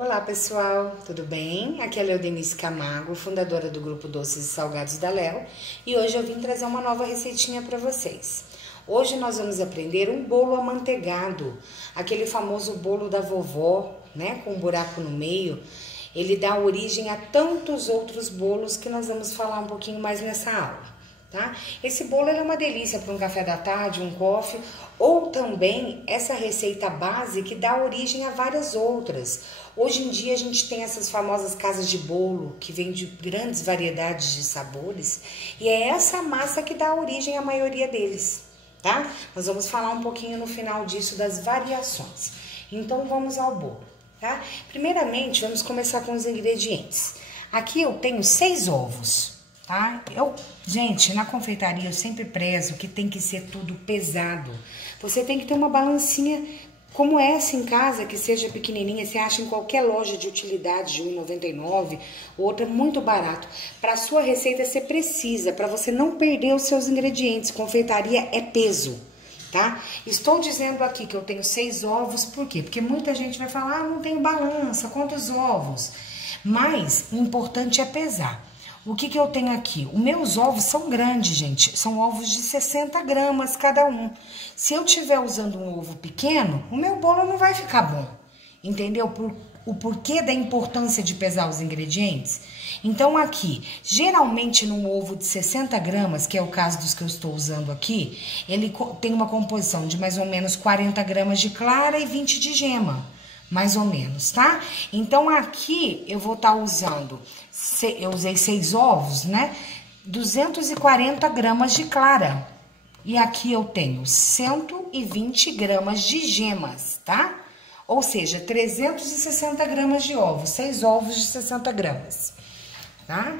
Olá pessoal, tudo bem? Aqui é a Leodenice Camargo, fundadora do grupo Doces e Salgados da Léo, e hoje eu vim trazer uma nova receitinha para vocês. Hoje nós vamos aprender um bolo amanteigado, aquele famoso bolo da vovó, né, com um buraco no meio. Ele dá origem a tantos outros bolos que nós vamos falar um pouquinho mais nessa aula. Tá? Esse bolo é uma delícia para um café da tarde, um coffee, ou também essa receita base que dá origem a várias outras. Hoje em dia a gente tem essas famosas casas de bolo que vêm de grandes variedades de sabores e é essa massa que dá origem à maioria deles, tá? Nós vamos falar um pouquinho no final disso das variações. Então vamos ao bolo, tá? Primeiramente vamos começar com os ingredientes. Aqui eu tenho 6 ovos. Tá? Gente, na confeitaria eu sempre prezo que tem que ser tudo pesado. Você tem que ter uma balancinha como essa em casa, que seja pequenininha, você acha em qualquer loja de utilidade de R$1,99, outra muito barato. Para a sua receita você precisa, para você não perder os seus ingredientes. Confeitaria é peso, tá? Estou dizendo aqui que eu tenho 6 ovos, por quê? Porque muita gente vai falar, não tenho balança, quantos ovos? Mas o importante é pesar. O que eu tenho aqui? Os meus ovos são grandes, gente. São ovos de 60 gramas cada um. Se eu estiver usando um ovo pequeno, o meu bolo não vai ficar bom. Entendeu? O porquê da importância de pesar os ingredientes? Então, aqui, geralmente num ovo de 60 gramas, que é o caso dos que eu estou usando aqui, ele tem uma composição de mais ou menos 40 gramas de clara e 20 de gema. Mais ou menos, tá? Então, aqui eu vou estar usando, eu usei 6 ovos, né? 240 gramas de clara. E aqui eu tenho 120 gramas de gemas, tá? Ou seja, 360 gramas de ovos, 6 ovos de 60 gramas, tá?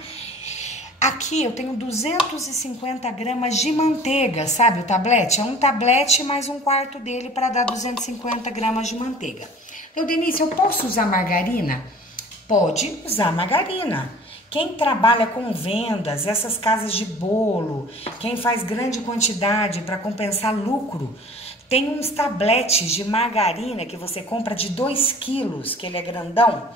Aqui eu tenho 250 gramas de manteiga, sabe o tablete? É um tablete mais um quarto dele para dar 250 gramas de manteiga. Denise, eu posso usar margarina? Pode usar margarina. Quem trabalha com vendas, essas casas de bolo, quem faz grande quantidade para compensar lucro, tem uns tabletes de margarina que você compra de 2 quilos, que ele é grandão,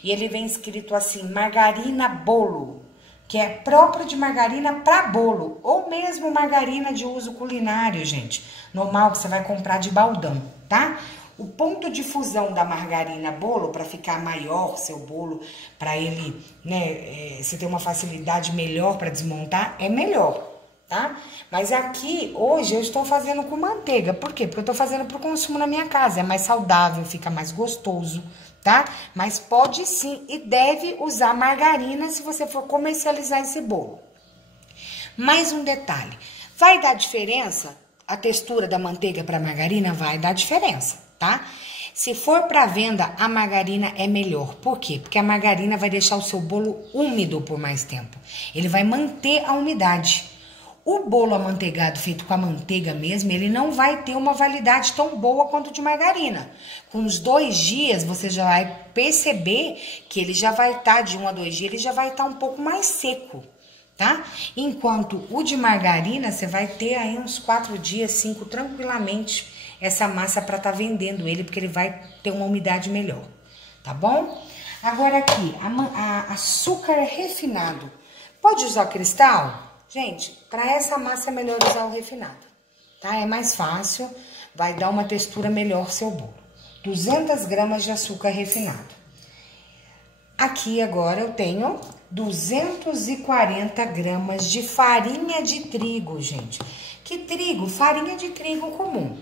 e ele vem escrito assim, margarina bolo, que é próprio de margarina para bolo, ou mesmo margarina de uso culinário, gente, normal que você vai comprar de baldão, tá? O ponto de fusão da margarina bolo, para ficar maior seu bolo, para ele, né, você ter uma facilidade melhor para desmontar, é melhor, tá? Mas aqui, hoje, eu estou fazendo com manteiga. Por quê? Porque eu estou fazendo para o consumo na minha casa. É mais saudável, fica mais gostoso, tá? Mas pode sim e deve usar margarina se você for comercializar esse bolo. Mais um detalhe. Vai dar diferença a textura da manteiga para a margarina? Vai dar diferença. Tá? Se for para venda, a margarina é melhor. Por quê? Porque a margarina vai deixar o seu bolo úmido por mais tempo. Ele vai manter a umidade. O bolo amanteigado feito com a manteiga mesmo, ele não vai ter uma validade tão boa quanto o de margarina. Com uns 2 dias, você já vai perceber que ele já vai estar, de 1 a 2 dias, ele já vai estar um pouco mais seco, tá? Enquanto o de margarina, você vai ter aí uns 4 dias, 5, tranquilamente, essa massa para estar vendendo ele, porque ele vai ter uma umidade melhor, tá bom? Agora aqui, açúcar refinado. Pode usar o cristal? Gente, para essa massa é melhor usar o refinado, tá? É mais fácil, vai dar uma textura melhor seu bolo. 200 gramas de açúcar refinado. Aqui agora eu tenho 240 gramas de farinha de trigo, gente. Que trigo? Farinha de trigo comum.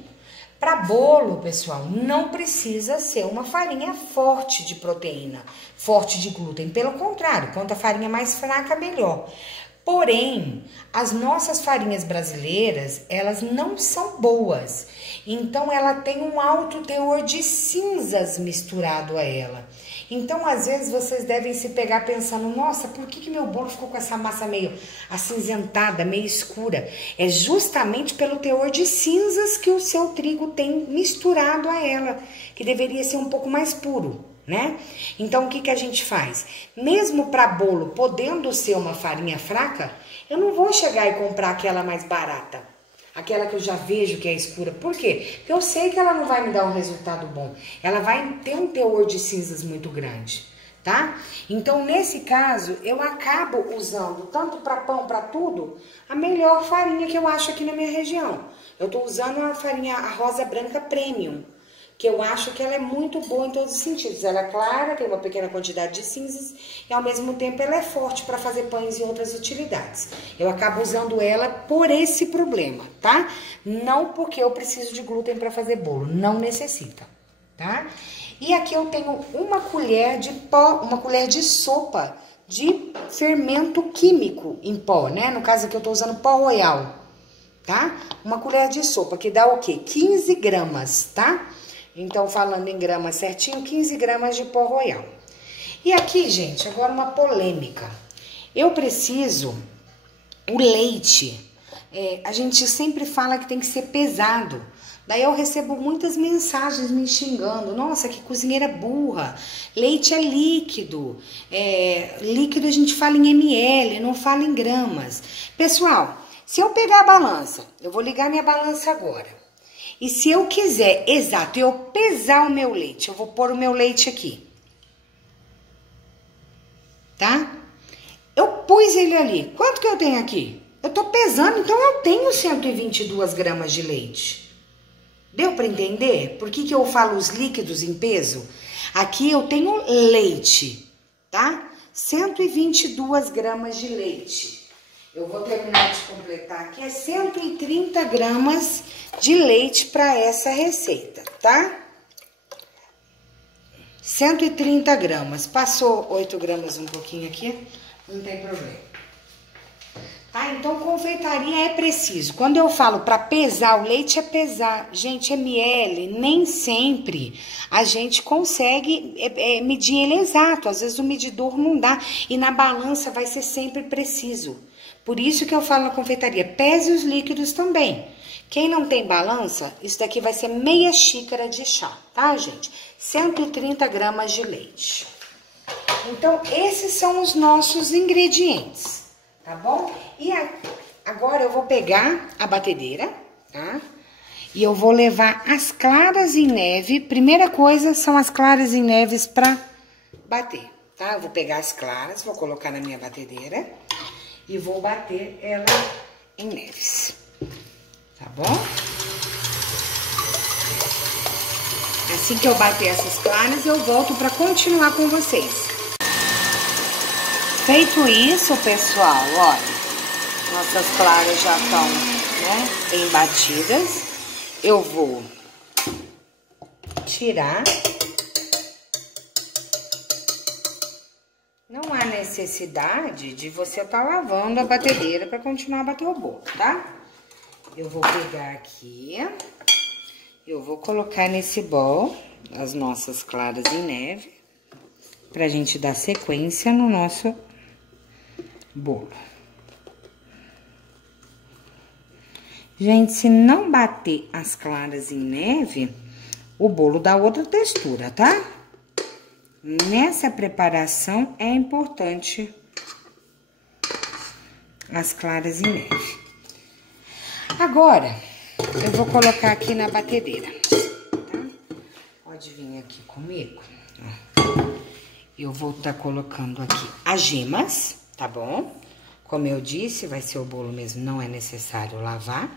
Para bolo, pessoal, não precisa ser uma farinha forte de proteína, forte de glúten. Pelo contrário, quanto a farinha mais fraca, melhor. Porém, as nossas farinhas brasileiras, elas não são boas. Então, ela tem um alto teor de cinzas misturado a ela. Então, às vezes, vocês devem se pegar pensando, nossa, por que meu bolo ficou com essa massa meio acinzentada, meio escura? É justamente pelo teor de cinzas que o seu trigo tem misturado a ela, que deveria ser um pouco mais puro, né? Então, o que a gente faz? Mesmo para bolo, podendo ser uma farinha fraca, eu não vou chegar e comprar aquela mais barata. aquela que eu já vejo que é escura. Por quê? Porque eu sei que ela não vai me dar um resultado bom. Ela vai ter um teor de cinzas muito grande, tá? Então, nesse caso, eu acabo usando, tanto para pão, para tudo, a melhor farinha que eu acho aqui na minha região. Eu tô usando a farinha, a rosa branca premium, que eu acho que ela é muito boa em todos os sentidos. Ela é clara, tem uma pequena quantidade de cinzas e ao mesmo tempo ela é forte para fazer pães e outras utilidades. Eu acabo usando ela por esse problema, tá? Não porque eu preciso de glúten para fazer bolo, não necessita, tá? E aqui eu tenho uma colher de pó, uma colher de sopa de fermento químico em pó, né? No caso aqui eu tô usando pó royal, tá? Uma colher de sopa que dá o quê? 15 gramas, tá? Então, falando em gramas certinho, 15 gramas de pó royal. E aqui, gente, agora uma polêmica. Eu preciso, o leite, a gente sempre fala que tem que ser pesado. Daí eu recebo muitas mensagens me xingando. Nossa, que cozinheira burra. Leite é líquido. Líquido a gente fala em ml, não fala em gramas. Pessoal, se eu pegar a balança, eu vou ligar minha balança agora. E se eu quiser, exato, eu pesar o meu leite, eu vou pôr o meu leite aqui. Tá? Eu pus ele ali. Quanto que eu tenho aqui? Eu tô pesando, então eu tenho 122 gramas de leite. Deu para entender? Por que eu falo os líquidos em peso? Aqui eu tenho leite, tá? 122 gramas de leite. Eu vou terminar de completar aqui, é 130 gramas de leite para essa receita, tá? 130 gramas. Passou 8 gramas um pouquinho aqui, não tem problema. Tá? Então, confeitaria é preciso. Quando eu falo para pesar o leite, é pesar. Gente, ml, nem sempre a gente consegue medir ele exato. Às vezes o medidor não dá e na balança vai ser sempre preciso. Por isso que eu falo na confeitaria, pese os líquidos também. Quem não tem balança, isso daqui vai ser meia xícara de chá, tá, gente? 130 gramas de leite. Então, esses são os nossos ingredientes, tá bom? E agora eu vou pegar a batedeira, tá? E eu vou levar as claras em neve. Primeira coisa são as claras em neves pra bater, tá? Eu vou pegar as claras, vou colocar na minha batedeira e vou bater ela em neves, tá bom? Assim que eu bater essas claras, eu volto para continuar com vocês. Feito isso, pessoal, olha, nossas claras já estão, né, bem batidas. Eu vou tirar. Não há necessidade de você estar lavando a batedeira para continuar a bater o bolo, tá? Eu vou pegar aqui, eu vou colocar nesse bol as nossas claras em neve, pra gente dar sequência no nosso bolo. Gente, se não bater as claras em neve, o bolo dá outra textura, tá? Nessa preparação é importante as claras em neve. Agora, eu vou colocar aqui na batedeira, tá? Pode vir aqui comigo. Eu vou estar colocando aqui as gemas, tá bom? Como eu disse, vai ser o bolo mesmo, não é necessário lavar.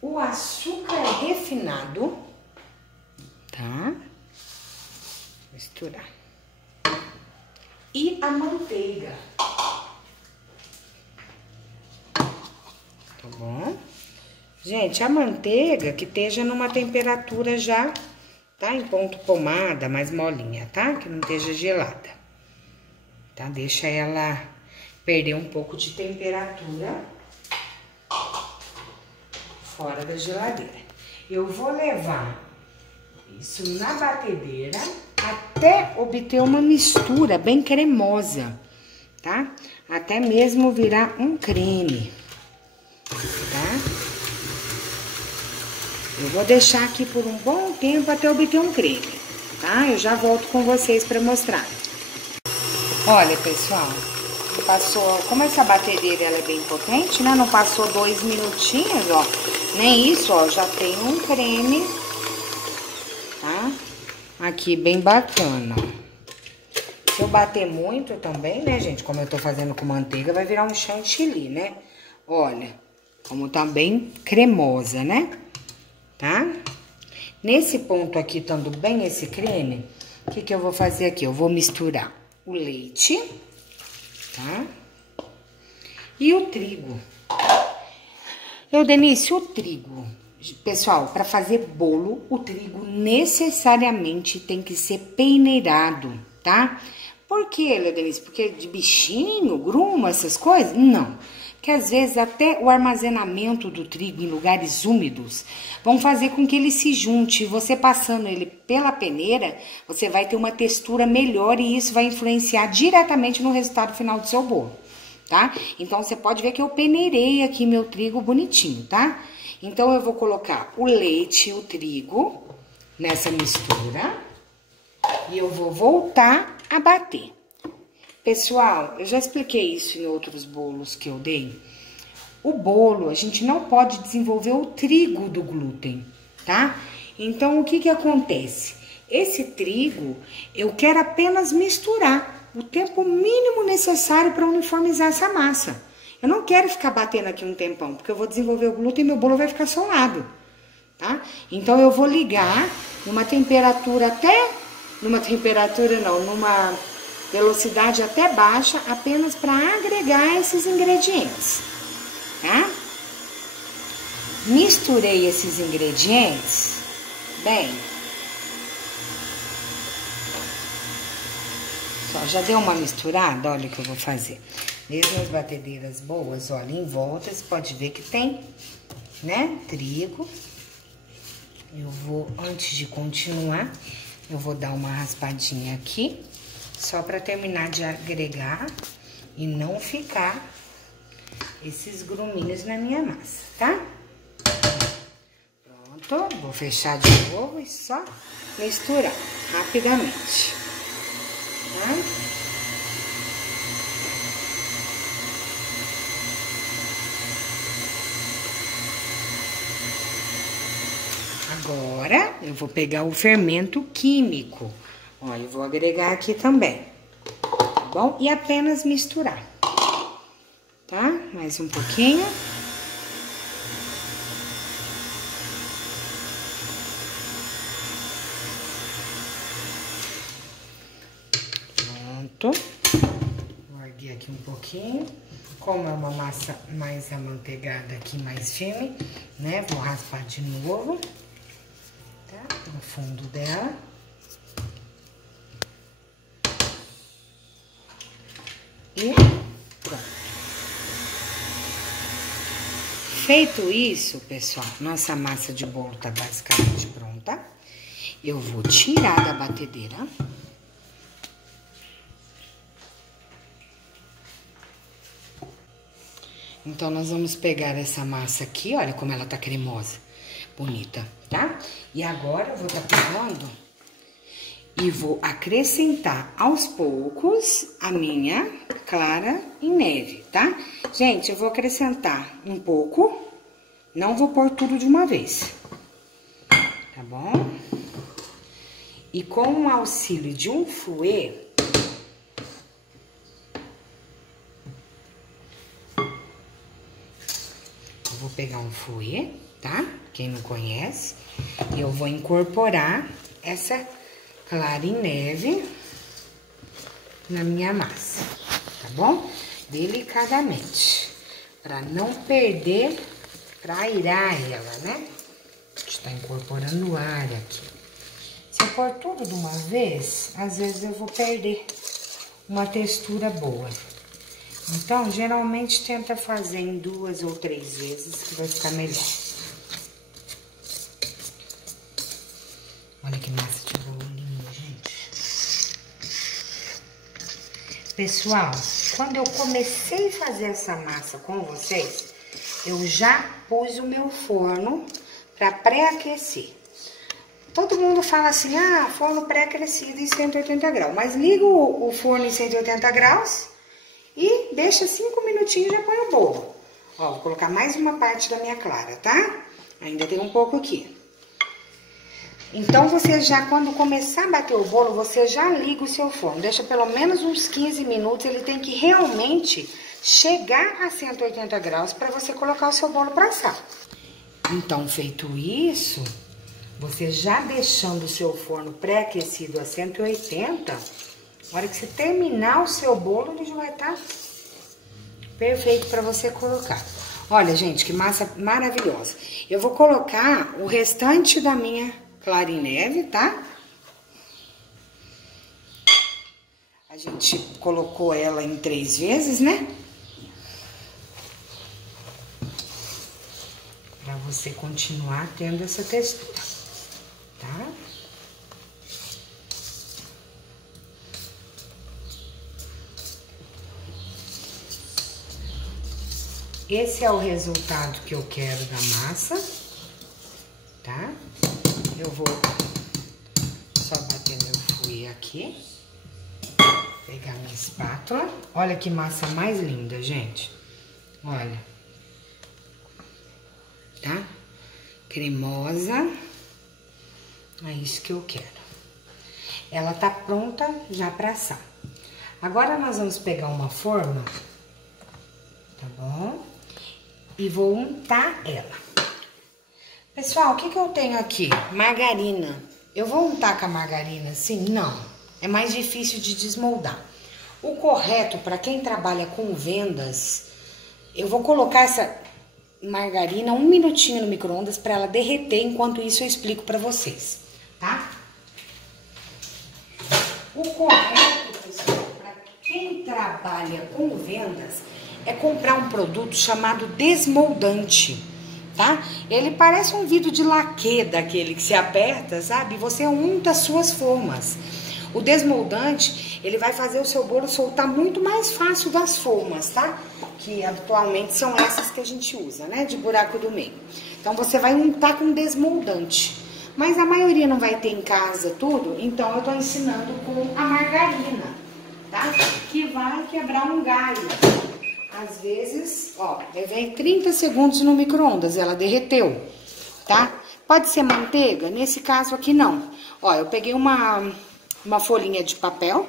O açúcar refinado, tá? Misturar. E a manteiga. Tá bom? Gente, a manteiga que esteja numa temperatura já, tá? Em ponto pomada, mais molinha, tá? Que não esteja gelada. Tá? Deixa ela perder um pouco de temperatura fora da geladeira. Eu vou levar isso na batedeira até obter uma mistura bem cremosa, tá? Até mesmo virar um creme, tá? Eu vou deixar aqui por um bom tempo até obter um creme, tá? Eu já volto com vocês pra mostrar. Olha, pessoal, passou... Como essa batedeira ela é bem potente, né? Não passou 2 minutinhos, ó. Nem isso, ó. Já tem um creme, tá? Aqui, bem bacana, ó. Se eu bater muito também, né, gente? Como eu tô fazendo com manteiga, vai virar um chantilly, né? Olha, como tá bem cremosa, né? Tá? Nesse ponto aqui, estando bem esse creme, o que eu vou fazer aqui? Eu vou misturar o leite, tá? E o trigo. Denise, o trigo... Pessoal, para fazer bolo, o trigo necessariamente tem que ser peneirado, tá? Por quê, Denise? Porque de bichinho, gruma, essas coisas? Não. Porque às vezes até o armazenamento do trigo em lugares úmidos vão fazer com que ele se junte. Você passando ele pela peneira, você vai ter uma textura melhor e isso vai influenciar diretamente no resultado final do seu bolo, tá? Então, você pode ver que eu peneirei aqui meu trigo bonitinho, tá? Então, eu vou colocar o leite e o trigo nessa mistura e eu vou voltar a bater. Pessoal, eu já expliquei isso em outros bolos que eu dei. O bolo, a gente não pode desenvolver o trigo do glúten, tá? Então, o que acontece? Esse trigo, eu quero apenas misturar o tempo mínimo necessário para uniformizar essa massa. Eu não quero ficar batendo aqui um tempão, porque eu vou desenvolver o glúten e meu bolo vai ficar solado, tá? Então, eu vou ligar numa temperatura numa velocidade até baixa, apenas para agregar esses ingredientes, tá? Misturei esses ingredientes bem. Só, já deu uma misturada? Olha o que eu vou fazer. Mesmo as batedeiras boas, olha, em volta, você pode ver que tem, né, trigo. Eu vou, antes de continuar, eu vou dar uma raspadinha aqui, só para terminar de agregar e não ficar esses gruminhos na minha massa, tá? Pronto, vou fechar de novo e só misturar rapidamente, tá? Agora, eu vou pegar o fermento químico. Ó, eu vou agregar aqui também, tá bom? E apenas misturar, tá? Mais um pouquinho. Pronto. Vou erguer aqui um pouquinho. Como é uma massa mais amanteigada aqui, mais firme, né? Vou raspar de novo, tá? No fundo dela. E pronto. Feito isso, pessoal, nossa massa de bolo tá basicamente pronta. Eu vou tirar da batedeira. Então, nós vamos pegar essa massa aqui, olha como ela tá cremosa, bonita, tá? E agora, eu vou tá pegando e vou acrescentar aos poucos a minha clara em neve, tá? Gente, eu vou acrescentar um pouco, não vou pôr tudo de uma vez, tá bom? E com o auxílio de um fouet, vou pegar um fouet, tá? Quem não conhece, eu vou incorporar essa clara em neve na minha massa, tá bom? Delicadamente, pra não perder, pra airar ela, né? A gente tá incorporando o ar aqui. Se eu pôr tudo de uma vez, às vezes eu vou perder uma textura boa. Então, geralmente, tenta fazer em 2 ou 3 vezes, que vai ficar melhor. Olha que massa de bolo linda, gente. Pessoal, quando eu comecei a fazer essa massa com vocês, eu já pus o meu forno para pré-aquecer. Todo mundo fala assim, ah, forno pré-aquecido em 180 graus. Mas liga o forno em 180 graus e deixa 5 minutinhos e já põe o bolo. Ó, vou colocar mais uma parte da minha clara, tá? Ainda tem um pouco aqui. Então, você já, quando começar a bater o bolo, você já liga o seu forno. Deixa pelo menos uns 15 minutos, ele tem que realmente chegar a 180 graus para você colocar o seu bolo para assar. Então, feito isso, você já deixando o seu forno pré-aquecido a 180, na hora que você terminar o seu bolo, ele já vai estar perfeito para você colocar. Olha, gente, que massa maravilhosa. Eu vou colocar o restante da minha clara em neve, tá? A gente colocou ela em 3 vezes, né? Pra você continuar tendo essa textura, tá? Esse é o resultado que eu quero da massa, tá? Eu vou só bater meu fouet aqui, pegar minha espátula. Olha que massa mais linda, gente. Olha. Tá? Cremosa. É isso que eu quero. Ela tá pronta já pra assar. Agora, nós vamos pegar uma forma, tá bom? E vou untar ela. Pessoal, o que que eu tenho aqui? Margarina. Eu vou untar com a margarina assim? Não. É mais difícil de desmoldar. O correto, para quem trabalha com vendas, eu vou colocar essa margarina 1 minutinho no micro-ondas para ela derreter. Enquanto isso, eu explico para vocês, tá? O correto, pessoal, para quem trabalha com vendas, é comprar um produto chamado desmoldante, tá? Ele parece um vidro de laque daquele que se aperta, sabe? Você unta as suas formas. O desmoldante, ele vai fazer o seu bolo soltar muito mais fácil das formas, tá? Que habitualmente são essas que a gente usa, né? De buraco do meio. Então, você vai untar com desmoldante. Mas a maioria não vai ter em casa tudo, então eu tô ensinando com a margarina, tá? Que vai quebrar um galho. Às vezes, ó, levei 30 segundos no micro-ondas, ela derreteu, tá? Pode ser manteiga? Nesse caso aqui, não. Ó, eu peguei uma folhinha de papel,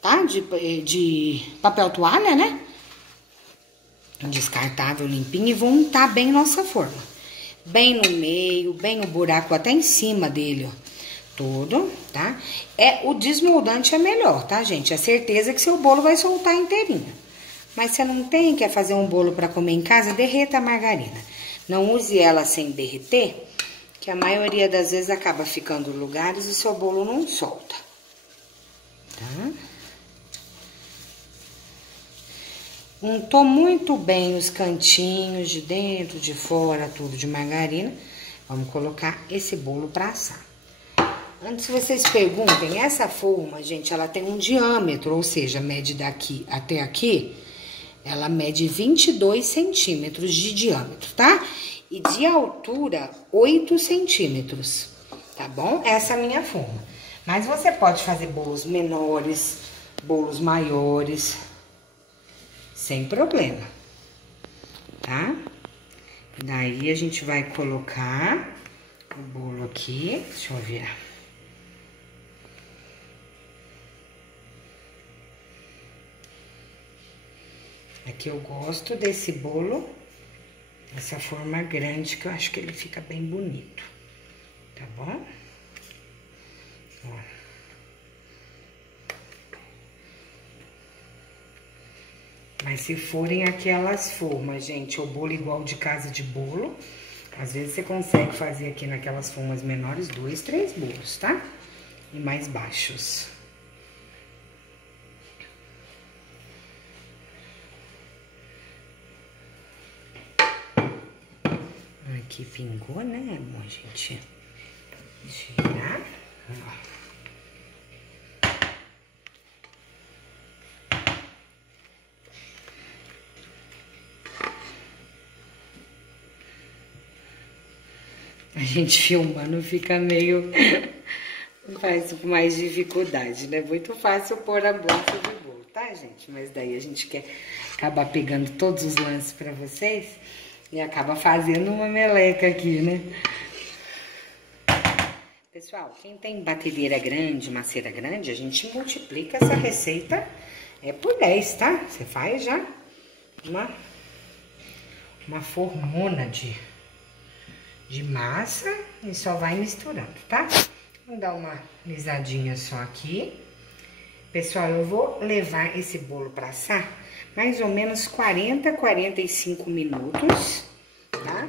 tá? De papel toalha, né? Descartável, limpinho, e vou untar bem nossa forma. Bem no meio, bem o buraco até em cima dele, ó. Todo, tá? O desmoldante é melhor, tá, gente? É certeza que seu bolo vai soltar inteirinho. Mas se não tem, quer fazer um bolo para comer em casa, derreta a margarina. Não use ela sem derreter, que a maioria das vezes acaba ficando lugares e o seu bolo não solta. Tá? Untou muito bem os cantinhos de dentro, de fora, tudo de margarina. Vamos colocar esse bolo para assar. Antes vocês perguntem, essa forma, gente, ela tem um diâmetro, ou seja, mede daqui até aqui, ela mede 22 centímetros de diâmetro, tá? E de altura, 8 centímetros, tá bom? Essa é a minha forma. Mas você pode fazer bolos menores, bolos maiores, sem problema, tá? Daí, a gente vai colocar o bolo aqui, deixa eu virar. Aqui eu gosto desse bolo, essa forma grande, que eu acho que ele fica bem bonito, tá bom? Ó. Mas se forem aquelas formas, gente, o bolo igual de casa de bolo, às vezes você consegue fazer aqui naquelas formas menores 2, 3 bolos, tá? E mais baixos. Aqui pingou, né, amor, gente? Girar. Ó. A gente filmando fica meio... faz mais dificuldade, né? Muito fácil pôr a bolsa de bolo, tá, gente? Mas daí a gente quer acabar pegando todos os lances pra vocês e acaba fazendo uma meleca aqui, né? Pessoal, quem tem batedeira grande, maceira grande, a gente multiplica essa receita por 10, tá? Você faz já uma formona de massa e só vai misturando, tá? Vou dar uma lisadinha só aqui. Pessoal, eu vou levar esse bolo pra assar mais ou menos 40, 45 minutos, tá?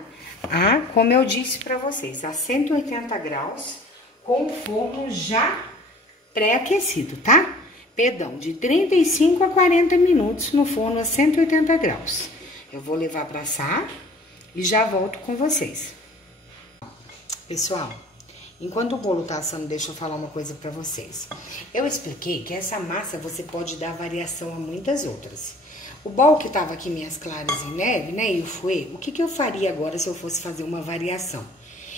Como eu disse pra vocês, a 180 graus, com o forno já pré-aquecido, tá? Perdão, de 35 a 40 minutos no forno a 180 graus. Eu vou levar pra assar e já volto com vocês. Pessoal, enquanto o bolo tá assando, deixa eu falar uma coisa pra vocês. Eu expliquei que essa massa você pode dar variação a muitas outras. O bol que tava aqui, minhas claras em neve, né, e o fouet, o que eu faria agora se eu fosse fazer uma variação?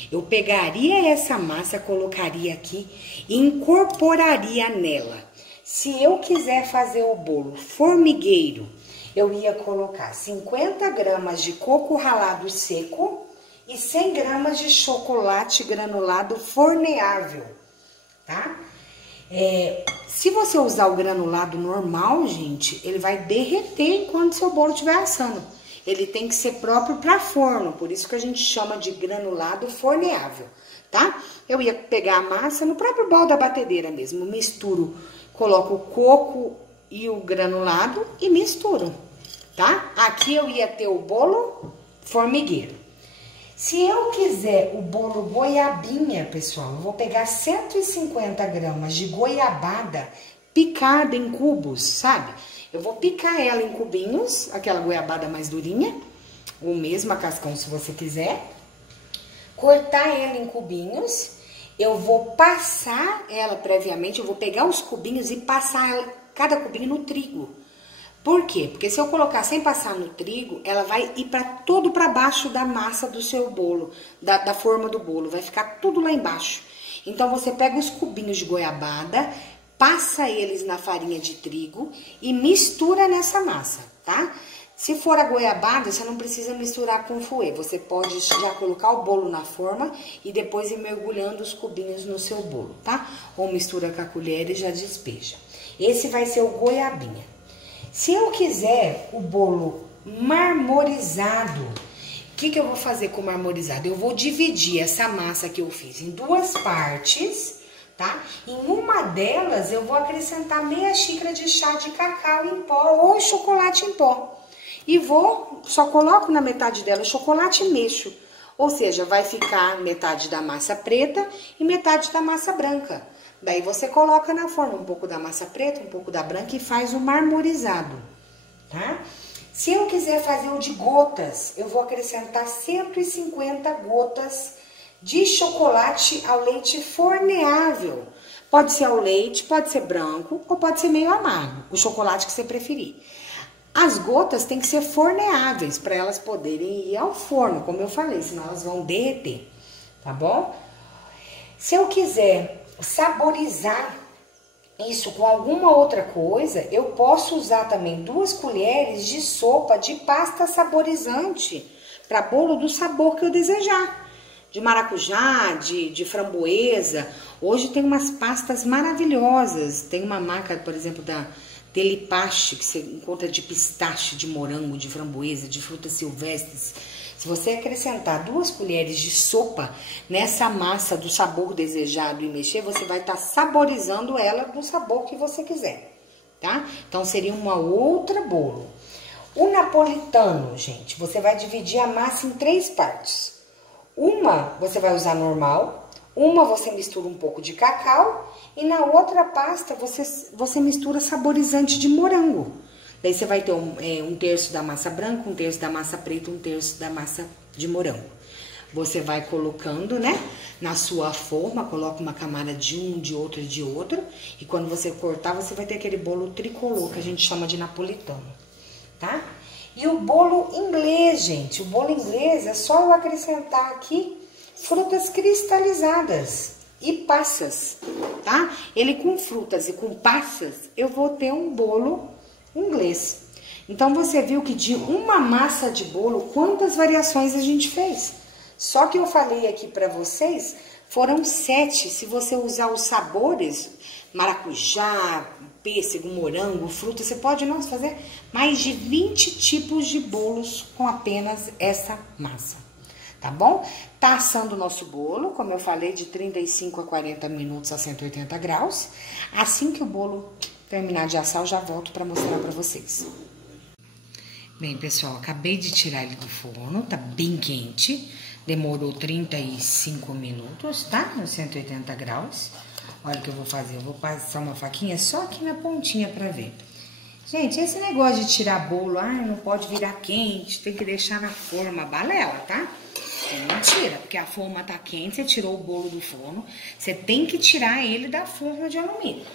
Eu pegaria essa massa, colocaria aqui e incorporaria nela. Se eu quiser fazer o bolo formigueiro, eu ia colocar 50 gramas de coco ralado seco e 100 gramas de chocolate granulado forneável, tá? Se você usar o granulado normal, gente, ele vai derreter enquanto seu bolo estiver assando. Ele tem que ser próprio para forno, por isso que a gente chama de granulado forneável, tá? Eu ia pegar a massa no próprio bol da batedeira mesmo, misturo, coloco o coco e o granulado e misturo, tá? Aqui eu ia ter o bolo formigueiro. Se eu quiser o bolo goiabinha, pessoal, eu vou pegar 150 gramas de goiabada picada em cubos, sabe? Eu vou picar ela em cubinhos, aquela goiabada mais durinha, ou mesmo a cascão se você quiser. Cortar ela em cubinhos, eu vou passar ela previamente, eu vou pegar os cubinhos e passar ela, cada cubinho no trigo. Por quê? Porque se eu colocar sem passar no trigo, ela vai ir todo para baixo da massa do seu bolo, da forma do bolo, vai ficar tudo lá embaixo. Então, você pega os cubinhos de goiabada, passa eles na farinha de trigo e mistura nessa massa, tá? Se for a goiabada, você não precisa misturar com fouet, você pode já colocar o bolo na forma e depois ir mergulhando os cubinhos no seu bolo, tá? Ou mistura com a colher e já despeja. Esse vai ser o goiabinha. Se eu quiser o bolo marmorizado, o que eu vou fazer com o marmorizado? Eu vou dividir essa massa que eu fiz em duas partes, tá? Em uma delas, eu vou acrescentar meia xícara de chá de cacau em pó ou chocolate em pó. E só coloco na metade dela o chocolate e mexo. Ou seja, vai ficar metade da massa preta e metade da massa branca. Daí você coloca na forma um pouco da massa preta, um pouco da branca e faz o marmorizado, tá? Se eu quiser fazer o de gotas, eu vou acrescentar 150 gotas de chocolate ao leite forneável. Pode ser ao leite, pode ser branco ou pode ser meio amargo, o chocolate que você preferir. As gotas têm que ser forneáveis para elas poderem ir ao forno, como eu falei, senão elas vão derreter, tá bom? Se eu quiser saborizar isso com alguma outra coisa, eu posso usar também 2 colheres de sopa de pasta saborizante para bolo do sabor que eu desejar. De maracujá, de framboesa. Hoje tem umas pastas maravilhosas. Tem uma marca, por exemplo, da Delipache, que você encontra de pistache, de morango, de framboesa, de frutas silvestres. Se você acrescentar 2 colheres de sopa nessa massa do sabor desejado e mexer, você vai estar saborizando ela do sabor que você quiser, tá? Então, seria uma outra bolo. O napolitano, gente, você vai dividir a massa em 3 partes. Uma você vai usar normal, uma você mistura um pouco de cacau e na outra pasta você mistura saborizante de morango. Daí você vai ter um terço da massa branca, um terço da massa preta, um terço da massa de morango. Você vai colocando, né, na sua forma, coloca uma camada de um, de outro e de outro. E quando você cortar, você vai ter aquele bolo tricolor, que a gente chama de napolitano, tá? E o bolo inglês, gente, o bolo inglês é só eu acrescentar aqui frutas cristalizadas e passas, tá? Ele com frutas e com passas, eu vou ter um bolo inglês. Então, você viu que de uma massa de bolo, quantas variações a gente fez? Só que eu falei aqui pra vocês, foram 7. Se você usar os sabores, maracujá, pêssego, morango, fruta, você pode, nossa, fazer mais de 20 tipos de bolos com apenas essa massa. Tá bom? Tá assando o nosso bolo, como eu falei, de 35 a 40 minutos a 180 graus. Assim que o bolo terminar de assar, eu já volto pra mostrar pra vocês. Bem, pessoal, acabei de tirar ele do forno, tá bem quente. Demorou 35 minutos, tá? Nos 180 graus. Olha o que eu vou fazer, eu vou passar uma faquinha só aqui na pontinha pra ver. Gente, esse negócio de tirar bolo, não pode virar quente, tem que deixar na forma, balela, tá? É mentira, porque a forma tá quente, você tirou o bolo do forno, você tem que tirar ele da forma de alumínio,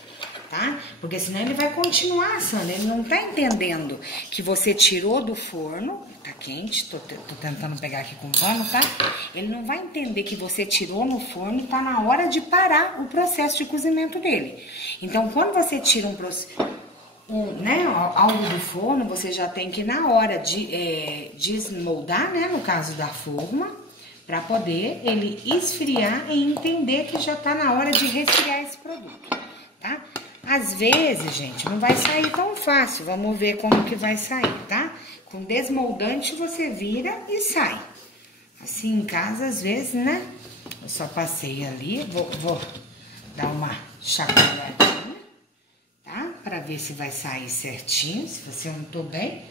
tá? Porque senão ele vai continuar assando, ele não tá entendendo que você tirou do forno, tá quente, tô tentando pegar aqui com pano, tá? Ele não vai entender que você tirou no forno e tá na hora de parar o processo de cozimento dele. Então, quando você tira algo do forno, você já tem que, na hora de desmoldar, né, no caso da forma, para poder ele esfriar e entender que já tá na hora de resfriar esse produto, tá? Às vezes, gente, não vai sair tão fácil, vamos ver como que vai sair, tá? Com desmoldante você vira e sai. Assim, em casa, às vezes, né? Eu só passei ali, vou dar uma chacoalhadinha, tá? Pra ver se vai sair certinho, se você untou bem.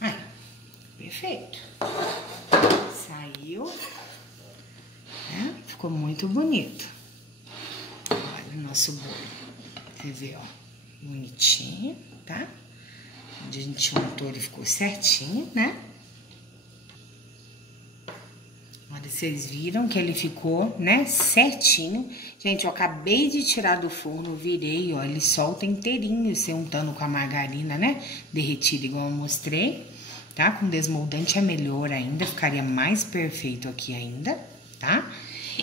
Aí, perfeito. Saiu. Ficou muito bonito. Olha o nosso bolo. Você vê, ó. Bonitinho, tá? Onde a gente untou, ele ficou certinho, né? Olha, vocês viram que ele ficou, né, certinho. Gente, eu acabei de tirar do forno, virei, ó, ele solta inteirinho, você untando com a margarina, né, derretida igual eu mostrei, tá? Com desmoldante é melhor ainda, ficaria mais perfeito aqui ainda, tá?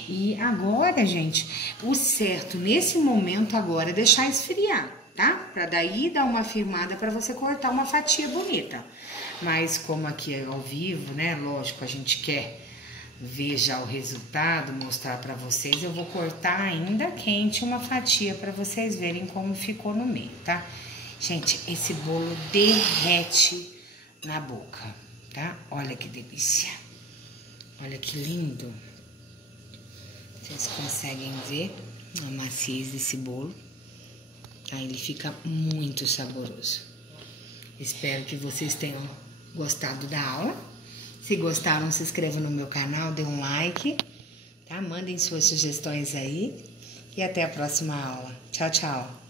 E agora, gente, o certo nesse momento agora é deixar esfriar, tá? Pra daí dar uma firmada pra você cortar uma fatia bonita. Mas como aqui é ao vivo, né, lógico, a gente quer ver já o resultado, mostrar pra vocês, eu vou cortar ainda quente uma fatia pra vocês verem como ficou no meio, tá? Gente, esse bolo derrete na boca, tá? Olha que delícia. Olha que lindo. Vocês conseguem ver a maciez desse bolo, tá? Ele fica muito saboroso. Espero que vocês tenham gostado da aula. Se gostaram, se inscrevam no meu canal, dê um like, tá? Mandem suas sugestões aí e até a próxima aula. Tchau, tchau.